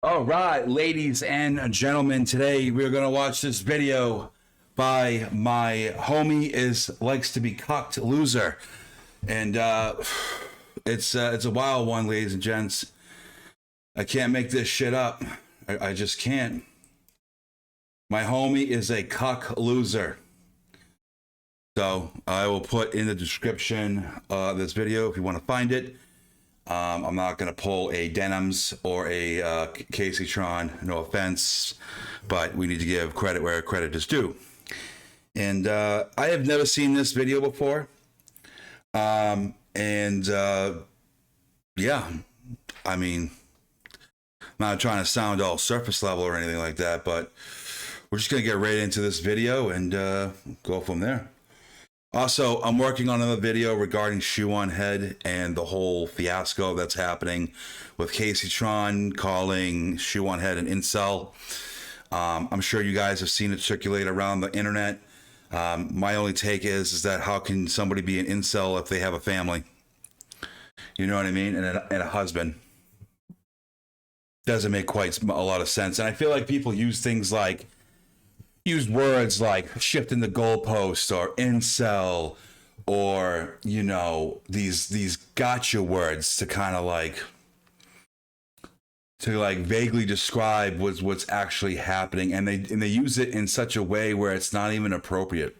All right, ladies and gentlemen, today we're gonna watch this video by my homie is likes to be cucked loser, and it's a wild one, ladies and gents. I can't make this shit up. I just can't. My homie is a cuck loser. So I will put in the description this video if you want to find it. I'm not going to pull a Denims or a Casey Tron, no offense, but we need to give credit where credit is due. And I have never seen this video before. Yeah, I mean, I'm not trying to sound all surface level or anything like that, but we're just going to get right into this video and go from there. Also, I'm working on another video regarding Shoe on Head and the whole fiasco that's happening with Casey Tron calling Shoe on Head an incel. I'm sure you guys have seen it circulate around the internet. My only take is that how can somebody be an incel if they have a family? You know what I mean? And a husband. Doesn't make quite a lot of sense. And I feel like people use words like shifting the goalpost or incel or, you know, these gotcha words to kind of like vaguely describe what's actually happening, and they use it in such a way where it's not even appropriate,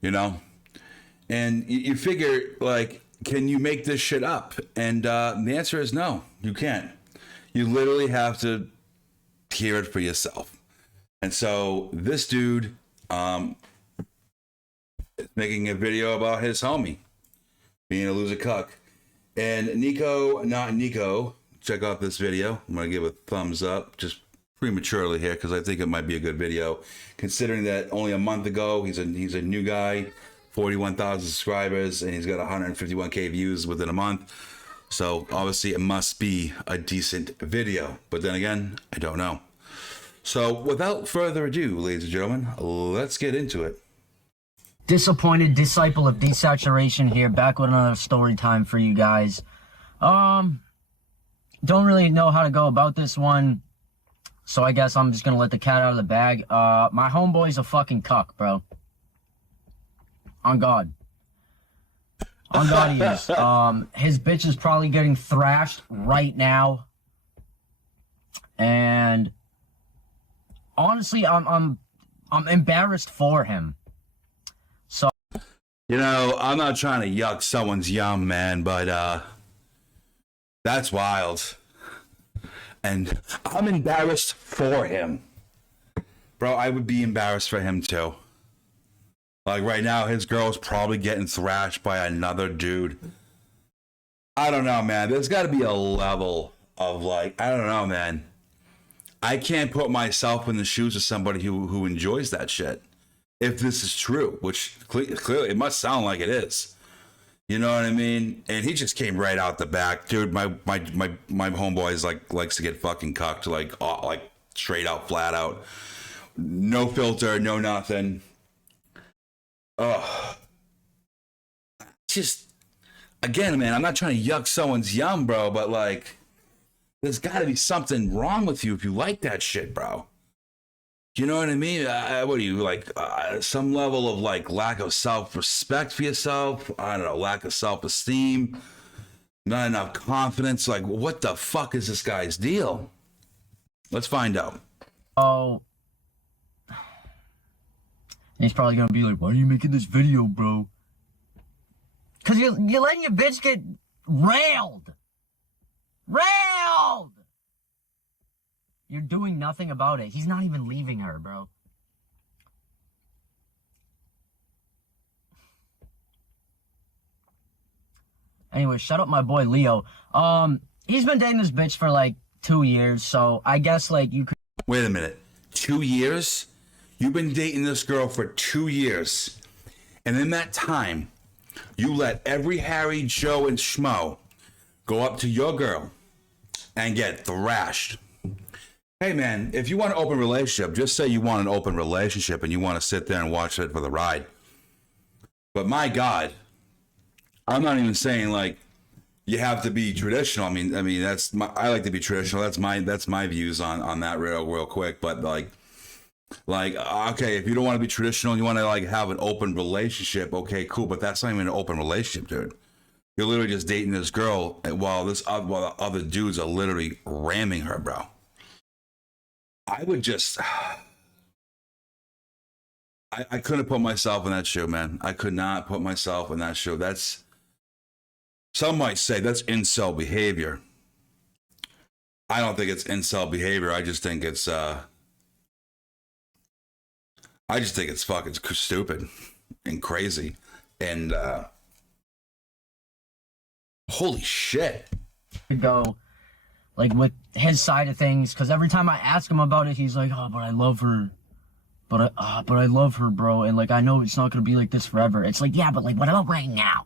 you know. And you figure, like, can you make this shit up? And the answer is no, you can't. You literally have to hear it for yourself. And so this dude is making a video about his homie being a loser cuck. And NikoNotNico, check out this video. I'm going to give a thumbs up just prematurely here because I think it might be a good video. Considering that only a month ago, he's a new guy, 41,000 subscribers, and he's got 151K views within a month. So obviously it must be a decent video. But then again, I don't know. So, without further ado, ladies and gentlemen, let's get into it. Disappointed disciple of desaturation here, back with another story time for you guys. Don't really know how to go about this one, so I guess I'm just gonna let the cat out of the bag. My homeboy's a fucking cuck, bro. On God. On God he is. His bitch is probably getting thrashed right now. And honestly, I'm embarrassed for him. So, you know, I'm not trying to yuck someone's yum, man, but that's wild. And I'm embarrassed for him. Bro, I would be embarrassed for him too. Like right now, his girl's probably getting thrashed by another dude. I don't know, man. There's got to be a level of like, I don't know, man. I can't put myself in the shoes of somebody who enjoys that shit. If this is true, which clearly it must sound like it is. You know what I mean? And he just came right out the back, dude. My homeboys likes to get fucking cucked, like straight out, flat out, no filter, no nothing. Just again, man. I'm not trying to yuck someone's yum, bro, but like, there's got to be something wrong with you if you like that shit, bro. You know what I mean? What are you, like, some level of, like, lack of self-respect for yourself? I don't know, lack of self-esteem, not enough confidence. Like, what the fuck is this guy's deal? Let's find out. oh, he's probably gonna be like, why are you making this video, bro? Because you're letting your bitch get railed. Railed! You're doing nothing about it. He's not even leaving her, bro. Anyway, shut up my boy Leo. He's been dating this bitch for like 2 years, so I guess like you could... Wait a minute. 2 years? You've been dating this girl for 2 years. And in that time, you let every Harry, Joe, and Schmo go up to your girl and get thrashed. Hey man, if you want an open relationship, just say you want an open relationship and you want to sit there and watch it for the ride. But my God, I'm not even saying like you have to be traditional. I mean, I like to be traditional. That's my views on that real quick. But like, okay, if you don't want to be traditional, you want to like have an open relationship. Okay, cool. But that's not even an open relationship, dude. You're literally just dating this girl while the other dudes are literally ramming her, bro. I would just, I couldn't put myself in that shoe, man. I could not put myself in that shoe. That's, some might say that's incel behavior. I don't think it's incel behavior. I just think it's fucking stupid and crazy. And holy shit. Go like with his side of things, because every time I ask him about it, he's like, oh, but I love her. But I love her, bro. And like, I know it's not gonna be like this forever. It's like, yeah, but like, what about right now?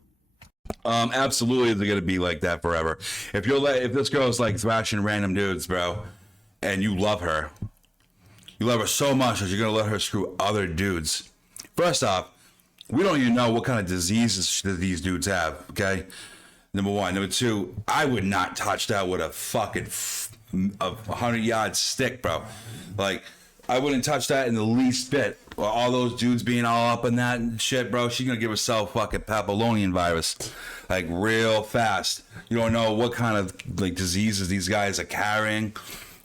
Absolutely, they're gonna be like that forever. If this girl's like thrashing random dudes, bro, and you love her so much that you're gonna let her screw other dudes. First off, we don't even know what kind of diseases these dudes have. Okay, number one. Number two, I would not touch that with a fucking 100-yard stick, bro. Like, I wouldn't touch that in the least bit. All those dudes being all up in that and shit, bro. She's gonna give herself fucking papillonian virus, like real fast. You don't know what kind of like diseases these guys are carrying,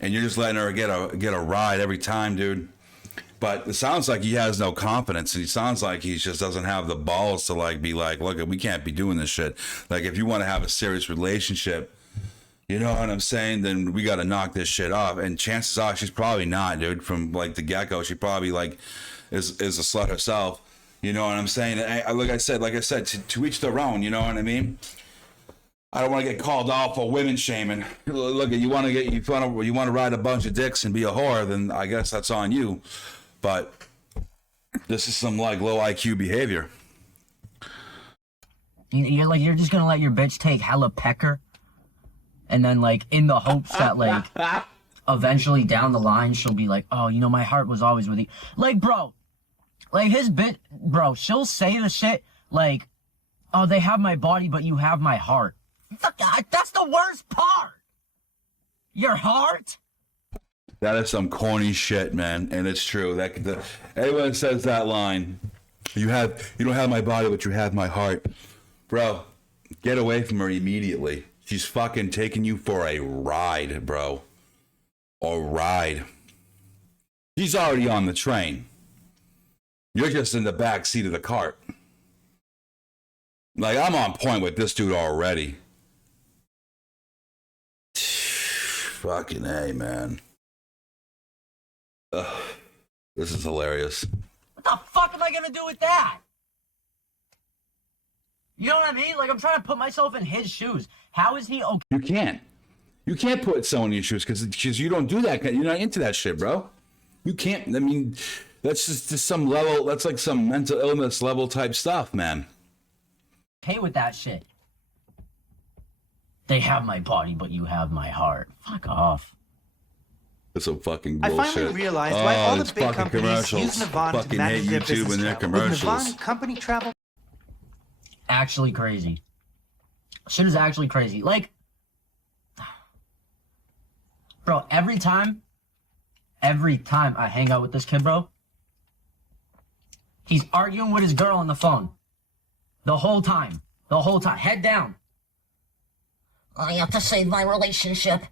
and you're just letting her get a ride every time, dude. But it sounds like he has no confidence, and he sounds like he just doesn't have the balls to like be like, look, we can't be doing this shit. Like, if you want to have a serious relationship, you know what I'm saying? Then we got to knock this shit off. And chances are she's probably not, dude. From like the get-go, she probably like is a slut herself. You know what I'm saying? Like I said, to each their own. You know what I mean? I don't want to get called out for women shaming. Look, you want to ride a bunch of dicks and be a whore, then I guess that's on you. But this is some like low IQ behavior. You're just gonna let your bitch take hella pecker, and then like in the hopes that like eventually down the line she'll be like, oh, you know, my heart was always with you. Like, bro, like bro, she'll say the shit like, oh, they have my body, but you have my heart. That's the worst part. Your heart. That is some corny shit, man, and it's true. Everyone says that line. You don't have my body, but you have my heart, bro. Get away from her immediately. She's fucking taking you for a ride, bro. A ride. She's already on the train. You're just in the back seat of the cart. Like, I'm on point with this dude already. Fucking A, man. Ugh, this is hilarious. What the fuck am I gonna do with that? You know what I mean? Like, I'm trying to put myself in his shoes. How is he okay? You can't put someone in your shoes because you don't do that. You're not into that shit, bro. You can't. I mean, that's just some level. That's like some mental illness level type stuff, man. Okay with that shit. They have my body, but you have my heart. Fuck off. It's some fucking bullshit. I finally realized why all the big companies use Navan to manage their business and their travel. With commercials. Navan company travel. Actually crazy. Shit is actually crazy. Like, bro, every time I hang out with this kid, bro, he's arguing with his girl on the phone. The whole time. Head down. I have to save my relationship.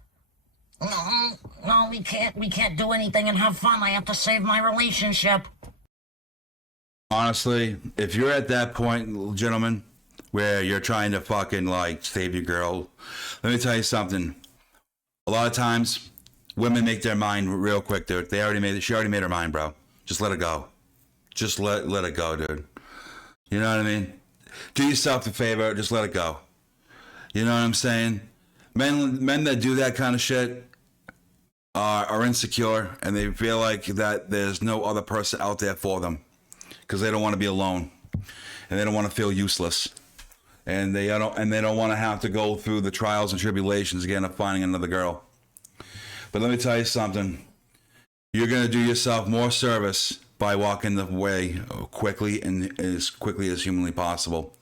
No, we can't do anything and have fun. I have to save my relationship. Honestly, if you're at that point, gentlemen, where you're trying to fucking like save your girl, let me tell you something. A lot of times, women make their mind real quick, dude. She already made her mind, bro. Just let it go. Just let it go, dude. You know what I mean? Do yourself a favor. Just let it go. You know what I'm saying? Men that do that kind of shit are insecure, and they feel like that there's no other person out there for them because they don't want to be alone, and they don't want to feel useless, and they don't want to have to go through the trials and tribulations again of finding another girl. But let me tell you something. You're going to do yourself more service by walking the way quickly and as quickly as humanly possible.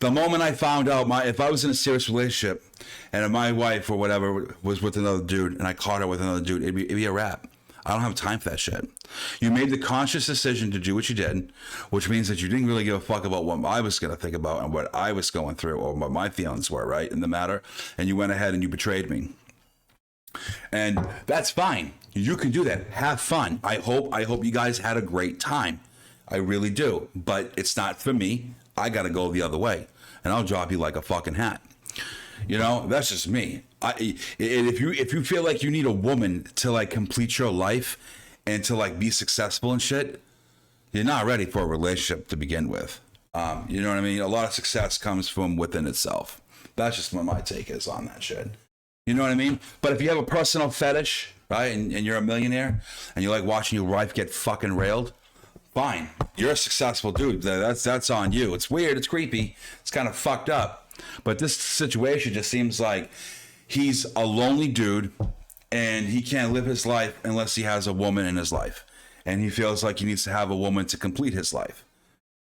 The moment I found out if I was in a serious relationship and if my wife or whatever was with another dude and I caught her with another dude, it'd be a wrap. I don't have time for that shit. You made the conscious decision to do what you did, which means that you didn't really give a fuck about what I was going to think about and what I was going through or what my feelings were, right, in the matter. And you went ahead and you betrayed me. And that's fine. You can do that. Have fun. I hope you guys had a great time. I really do. But it's not for me. I got to go the other way. And I'll drop you like a fucking hat. You know, that's just me. If you feel like you need a woman to like complete your life and to like be successful and shit, you're not ready for a relationship to begin with. You know what I mean? A lot of success comes from within itself. That's just what my take is on that shit. You know what I mean? But if you have a personal fetish, right, and you're a millionaire and you like watching your wife get fucking railed, fine. You're a successful dude. That's on you. It's weird. It's creepy. It's kind of fucked up. But this situation just seems like he's a lonely dude and he can't live his life unless he has a woman in his life. And he feels like he needs to have a woman to complete his life.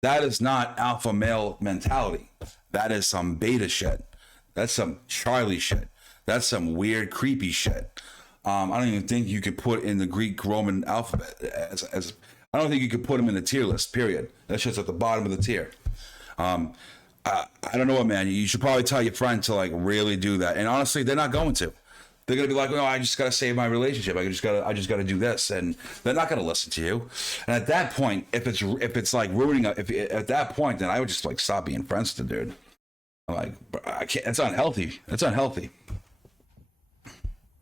That is not alpha male mentality. That is some beta shit. That's some Charlie shit. That's some weird, creepy shit. I don't even think you could put in the Greek Roman alphabet as I don't think you could put them in the tier list, period. That shit's at the bottom of the tier. I don't know what, man. You should probably tell your friend to like really do that. And honestly, they're not going to. They're gonna be like, no, I just gotta save my relationship. I just gotta do this, and they're not gonna listen to you. And at that point, if it's like ruining, at that point, then I would just like stop being friends with the dude. I'm like, I can't. It's unhealthy. It's unhealthy,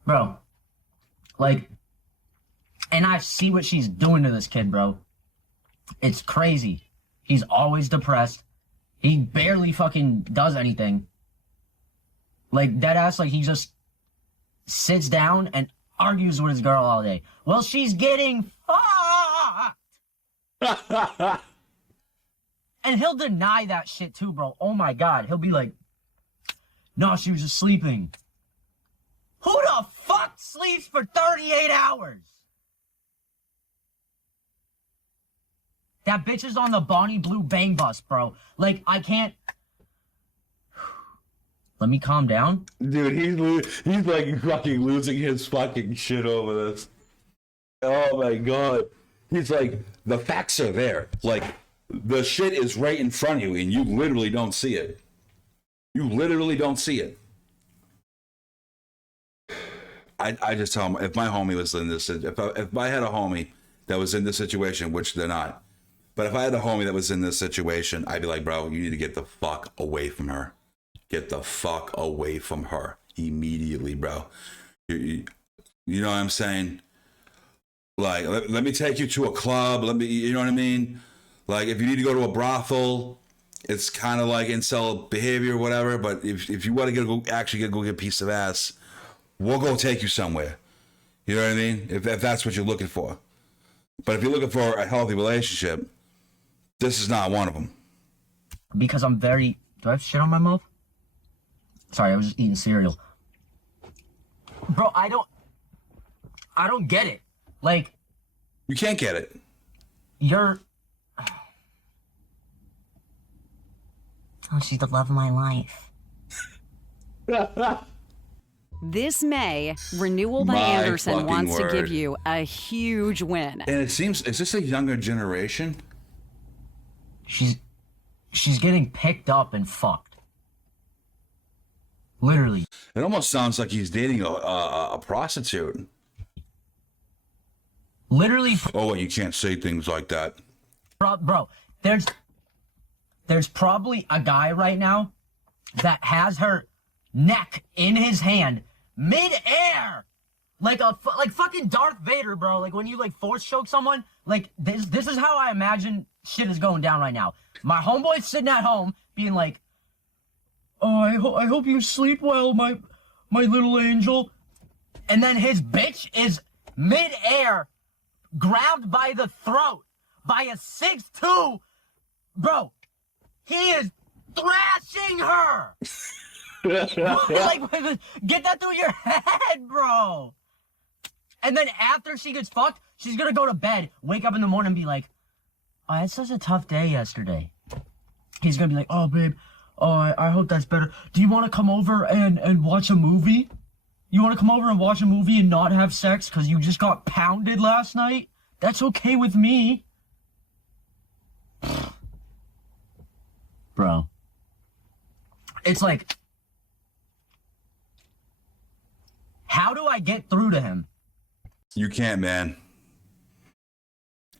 bro. Like, and I see what she's doing to this kid, bro. It's crazy. He's always depressed. He barely fucking does anything. Like, deadass, like, he just sits down and argues with his girl all day. Well, she's getting fucked! And he'll deny that shit, too, bro. Oh, my God. He'll be like, no, she was just sleeping. Who the fuck sleeps for 38 hours? That bitch is on the Bonnie Blue Bang bus, bro. Like, I can't... Let me calm down. dude. He's like fucking losing his fucking shit over this. Oh my god. He's like, the facts are there. Like, the shit is right in front of you, and you literally don't see it. You literally don't see it. I just tell him, if my homie was in this, if I had a homie that was in this situation, which they're not, but if I had a homie that was in this situation, I'd be like, bro, you need to get the fuck away from her. Get the fuck away from her immediately, bro. You know what I'm saying? Like, let me take you to a club. You know what I mean? Like, if you need to go to a brothel, it's kind of like incel behavior or whatever. But if you want to go get a piece of ass, we'll go take you somewhere. You know what I mean? If that's what you're looking for. But if you're looking for a healthy relationship, this is not one of them. Because I'm very... Do I have shit on my mouth? Sorry, I was just eating cereal. Bro, I don't get it. Like... You can't get it. You're... Oh, she's the love of my life. This May, Renewal by Anderson wants to give you a huge win. And it seems, is this a younger generation? She's getting picked up and fucked. Literally. It almost sounds like he's dating a prostitute. Literally. Oh, you can't say things like that. Bro, there's probably a guy right now that has her neck in his hand mid-air, like fucking Darth Vader, bro. Like when you like force choke someone, like this is how I imagine shit is going down right now. My homeboy's sitting at home being like, oh, I hope you sleep well, my little angel. And then his bitch is mid-air, grabbed by the throat by a 6'2", bro. He is thrashing her. Like, get that through your head, bro. And then after she gets fucked, she's gonna go to bed, wake up in the morning and be like, oh, I had such a tough day yesterday. He's gonna be like, oh, babe, Oh, I hope that's better. Do you want to come over and watch a movie? You want to come over and watch a movie and not have sex because you just got pounded last night? That's okay with me. Bro. It's like, how do I get through to him? You can't, man.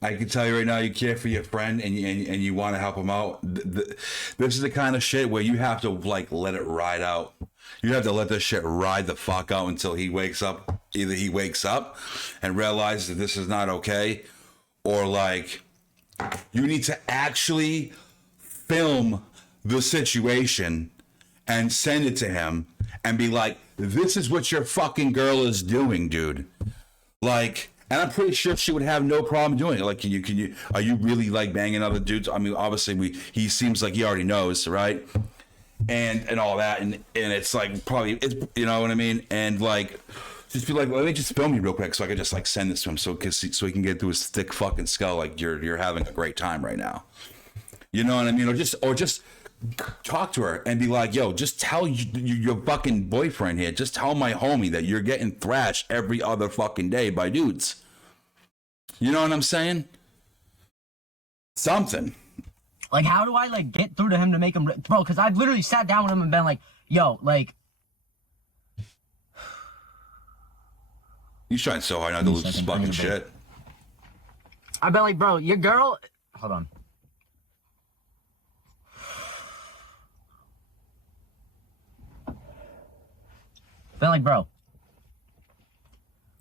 I can tell you right now, you care for your friend and you want to help him out. This is the kind of shit where you have to like let it ride out. You have to let this shit ride the fuck out until he wakes up. Either he wakes up and realizes that this is not okay, or like you need to actually film the situation and send it to him and be like, this is what your fucking girl is doing, dude. Like, and I'm pretty sure she would have no problem doing it. Like, are you really like banging other dudes? I mean, obviously he seems like he already knows, right? And all that. And it's like, probably, it's, you know what I mean? And like, just be like, let me just film you real quick so I can just like send this to him so he can get through his thick fucking skull. Like you're having a great time right now. You know what I mean? Or just talk to her and be like, yo, just tell your fucking boyfriend here, just tell my homie that you're getting thrashed every other fucking day by dudes. You know what I'm saying? Something. Like, how do I, like, get through to him to make him... Bro, because I've literally sat down with him and been like, yo, like... He's trying so hard not to lose his fucking shit. I've been like, bro, your girl... Hold on. Been like, bro,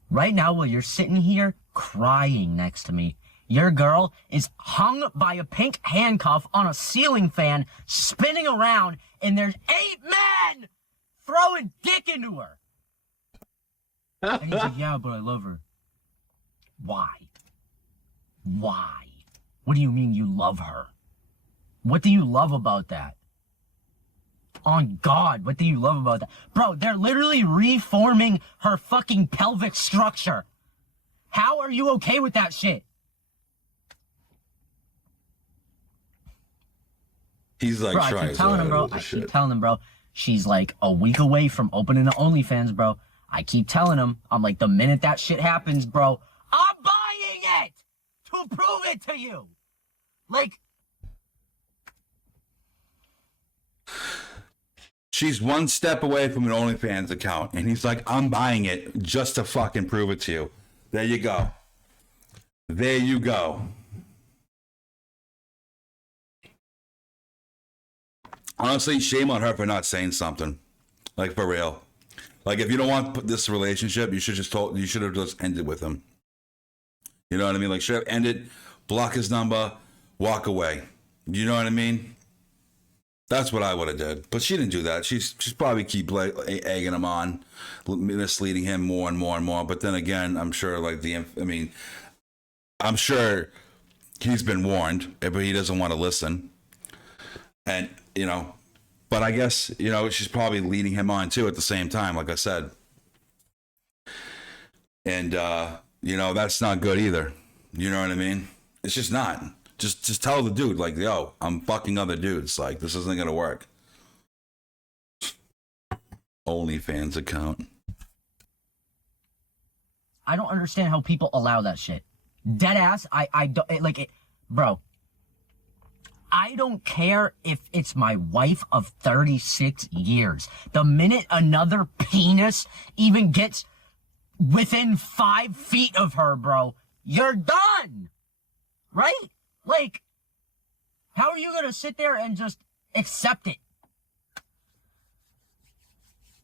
right now while you're sitting here crying next to me, your girl is hung by a pink handcuff on a ceiling fan, spinning around, and there's 8 men throwing dick into her. And he's like, yeah, but I love her. Why? Why? What do you mean you love her? What do you love about that? On God, what do you love about that? Bro, they're literally reforming her fucking pelvic structure. How are you okay with that shit? He's like, bro, I keep telling him, bro. She's like a week away from opening the OnlyFans, bro. I keep telling him, I'm like, the minute that shit happens, bro, I'm buying it to prove it to you. Like, she's one step away from an OnlyFans account, and he's like, I'm buying it just to fucking prove it to you. There you go. There you go. Honestly, shame on her for not saying something. Like, for real. Like, if you don't want this relationship, you should have just ended with him. You know what I mean? Like, should have ended, block his number, walk away. You know what I mean? That's what I would have did. But she didn't do that. She's probably keep like egging him on, misleading him more and more and more. But then again, I'm sure I'm sure he's been warned, but he doesn't want to listen. And, you know, but I guess, you know, she's probably leading him on too at the same time, like I said. And, you know, that's not good either. You know what I mean? It's just not. Just tell the dude, like, yo, I'm fucking other dudes. Like, this isn't gonna work. OnlyFans account. I don't understand how people allow that shit. Dead ass, I don't, like, it, bro. I don't care if it's my wife of 36 years. The minute another penis even gets within 5 feet of her, bro, you're done. Right? Like, how are you gonna sit there and just accept it?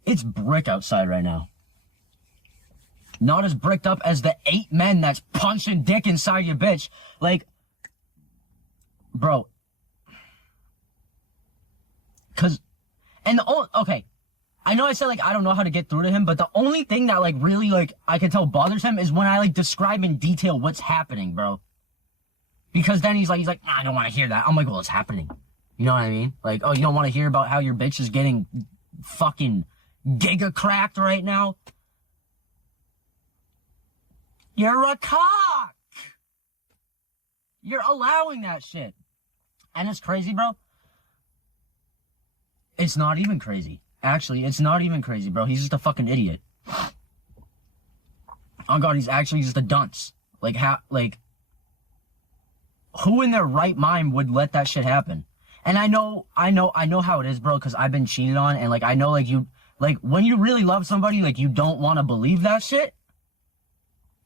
It's brick outside right now. Not as bricked up as the 8 men that's punching dick inside your bitch. Like, bro. Okay. I know I said, like, I don't know how to get through to him, but the only thing that, like, really, like, I can tell bothers him is when I, like, describe in detail what's happening, bro. Because then he's like, nah, I don't want to hear that. I'm like, well, it's happening. You know what I mean? Like, oh, you don't want to hear about how your bitch is getting fucking giga cracked right now? You're a cock! You're allowing that shit. And it's crazy, bro. It's not even crazy. Actually, it's not even crazy, bro. He's just a fucking idiot. Oh God, he's actually just a dunce. Like, who in their right mind would let that shit happen? And I know how it is, bro, because I've been cheated on, and, like, I know, like, when you really love somebody, like, you don't want to believe that shit.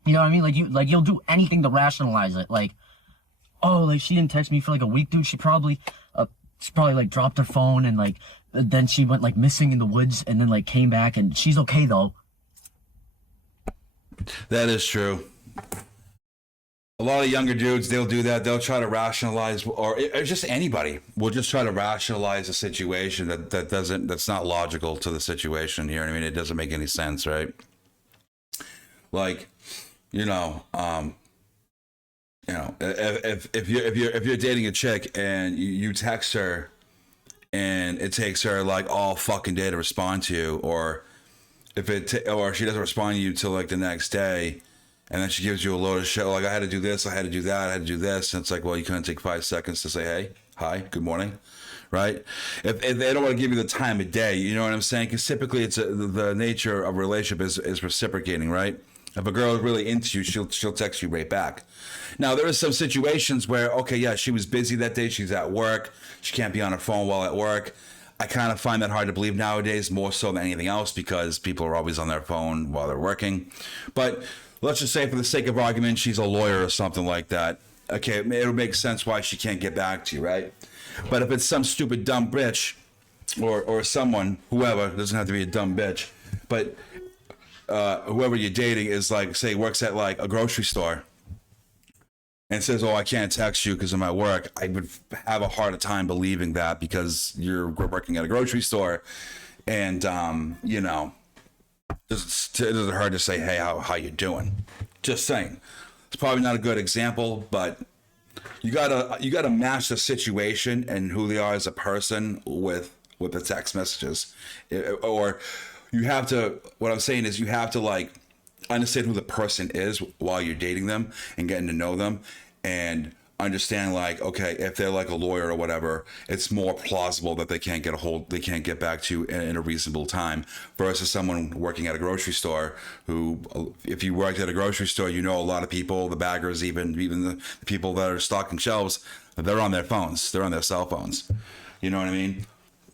You know what I mean? Like, you'll do anything to rationalize it. Like, oh, like, she didn't text me for, like, a week, dude. She probably, like, dropped her phone, and, like, then she went, like, missing in the woods, and then, like, came back, and she's okay, though. That is true. A lot of younger dudes, they'll do that. They'll try to rationalize, or just anybody will just try to rationalize a situation that's not logical to the situation. You know what I mean? It doesn't make any sense, right? Like, if you're dating a chick and you text her and it takes her like all fucking day to respond to you, or or she doesn't respond to you till like the next day, and then she gives you a load of shit like, I had to do this, I had to do that, I had to do this, and it's like, well, you couldn't take 5 seconds to say, hey, hi, good morning, right? If they don't want to give you the time of day, you know what I'm saying? Because typically it's the nature of a relationship is reciprocating, right? If a girl is really into you, she'll text you right back. Now, there are some situations where, okay, yeah, she was busy that day, she's at work, she can't be on her phone while at work. I kind of find that hard to believe nowadays, more so than anything else, because people are always on their phone while they're working. But let's just say, for the sake of argument, she's a lawyer or something like that. Okay, it'll make sense why she can't get back to you, right? But if it's some stupid dumb bitch, or someone, whoever, doesn't have to be a dumb bitch, but whoever you're dating is like, say, works at like a grocery store, and says, oh, I can't text you because I'm at work, I would have a harder time believing that, because you're working at a grocery store, and it's hard to say, hey, how you doing? Just saying. It's probably not a good example, but you gotta match the situation and who they are as a person with the text messages, or you have to. What I'm saying is, you have to like understand who the person is while you're dating them and getting to know them, and understand, like, okay, if they're like a lawyer or whatever, it's more plausible that they can't get back to you in a reasonable time, versus someone working at a grocery store who, if you worked at a grocery store, a lot of people, the baggers, even the people that are stocking shelves, they're on their phones, they're on their cell phones. You know what I mean?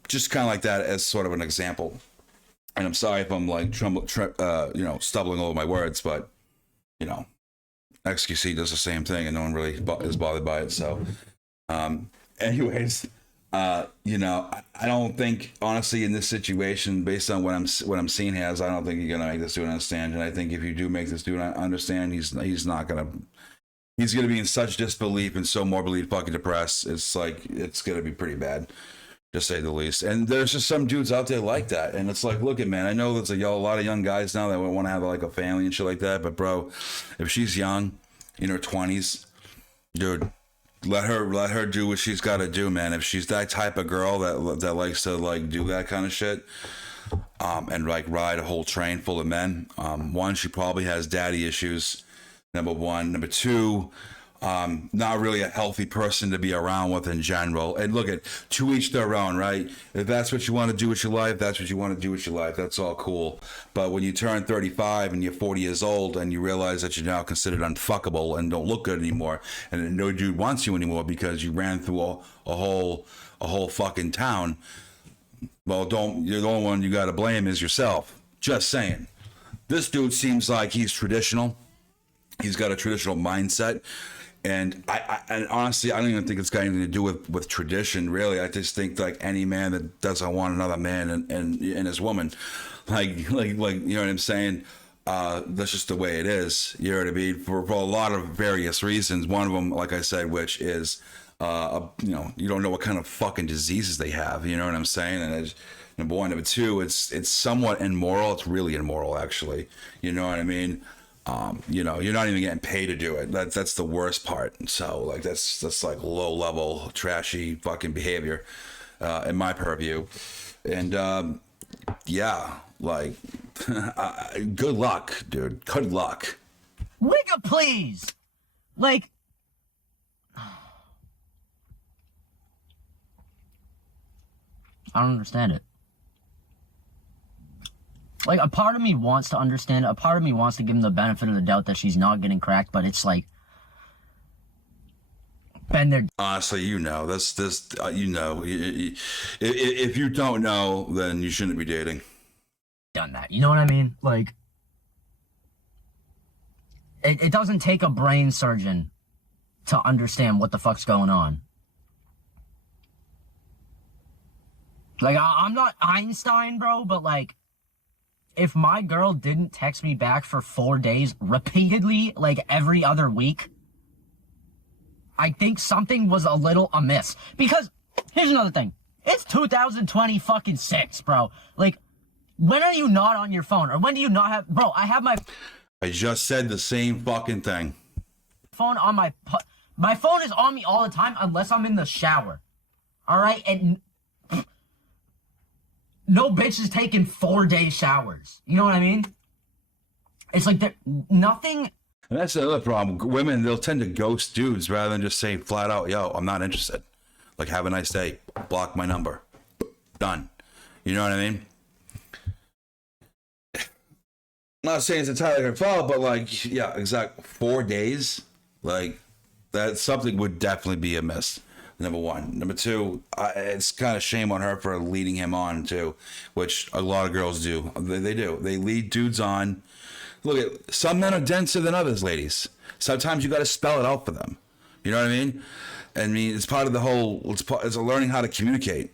Just kind of like that as sort of an example. And I'm sorry if I'm like stumbling over my words, but XQC does the same thing, and no one really is bothered by it. So, anyways, I don't think, honestly, in this situation, based on what I'm seeing here, I don't think you're gonna make this dude understand. And I think if you do make this dude understand, he's gonna be in such disbelief and so morbidly fucking depressed. It's like, it's gonna be pretty bad, to say the least. And there's just some dudes out there like that, and it's like, look, man, I know there's a lot of young guys now that want to have like a family and shit like that, but bro, if she's young, in her 20s, dude, let her do what she's got to do, man. If she's that type of girl that likes to like do that kind of shit, and like ride a whole train full of men, one, she probably has daddy issues, number one. Number two, not really a healthy person to be around with in general. And look, to each their own, right? If that's what you want to do with your life, that's what you want to do with your life. That's all cool. But when you turn 35 and you're 40 years old and you realize that you're now considered unfuckable and don't look good anymore, and no dude wants you anymore because you ran through a whole fucking town, well, you're the only one you got to blame is yourself. Just saying. This dude seems like he's traditional. He's got a traditional mindset. And and honestly, I don't even think it's got anything to do with tradition, really. I just think like any man that doesn't want another man and his woman, like you know what I'm saying? That's just the way it is. You know what I mean? For a lot of various reasons. One of them, like I said, which is, you don't know what kind of fucking diseases they have. You know what I'm saying? And it's, number one. Number two, it's somewhat immoral. It's really immoral, actually. You know what I mean? You're not even getting paid to do it. That's the worst part. So like that's like low level trashy fucking behavior in my purview. And yeah, like good luck, dude. Good luck. Wigga, please. Like, I don't understand it. Like, a part of me wants to understand it. A part of me wants to give him the benefit of the doubt that she's not getting cracked, but it's like, been there. Honestly, you know, you know, if you don't know, then you shouldn't be dating. Done that. You know what I mean? Like, it doesn't take a brain surgeon to understand what the fuck's going on. Like, I'm not Einstein, bro, but like, if my girl didn't text me back for 4 days repeatedly, like every other week, I think something was a little amiss. Because, here's another thing. It's 2020 fucking 6, bro. Like, when are you not on your phone? Or when do you not have... Bro, I have my... I just said the same fucking thing. Phone on my... My phone is on me all the time unless I'm in the shower. Alright? And... No bitch is taking 4-day showers. You know what I mean? It's like nothing... And that's the other problem. Women, they'll tend to ghost dudes rather than just say flat out, yo, I'm not interested. Like, have a nice day. Block my number. Done. You know what I mean? I'm not saying it's entirely her fault, but like, yeah, exactly. 4 days? Like, that something would definitely be amiss. Number one. Number two, it's kind of shame on her for leading him on too, which a lot of girls do. They do. They lead dudes on. Look, some men are denser than others, ladies. Sometimes you got to spell it out for them. You know what I mean? I mean, it's part of the whole. It's learning how to communicate,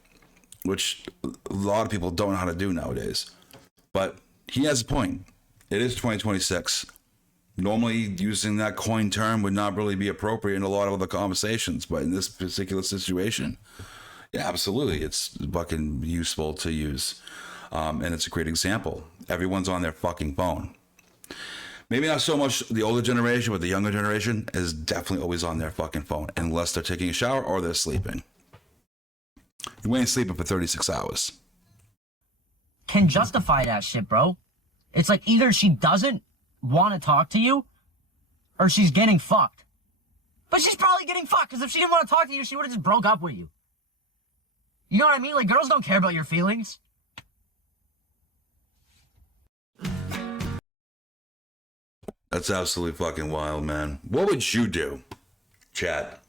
which a lot of people don't know how to do nowadays. But he has a point. It is 2026. Normally, using that coin term would not really be appropriate in a lot of other conversations, but in this particular situation, yeah, absolutely, it's fucking useful to use, and it's a great example. Everyone's on their fucking phone. Maybe not so much the older generation, but the younger generation is definitely always on their fucking phone, unless they're taking a shower or they're sleeping. You ain't sleeping for 36 hours. Can justify that shit, bro. It's like either she doesn't want to talk to you, or she's getting fucked. But she's probably getting fucked, because if she didn't want to talk to you, she would have just broke up with you. You know what I mean? Like, girls don't care about your feelings. That's absolutely fucking wild, man. What would you do, chat?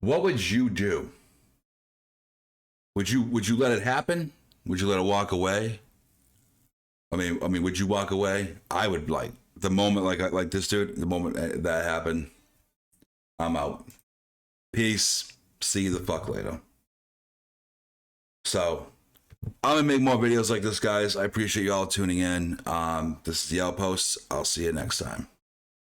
What would you do? Would you let it happen? Would you let it walk away? I mean, would you walk away? I would, like, the moment, like this dude, the moment that happened, I'm out. Peace. See you the fuck later. So, I'm gonna make more videos like this, guys. I appreciate you all tuning in. This is the Outpost. I'll see you next time.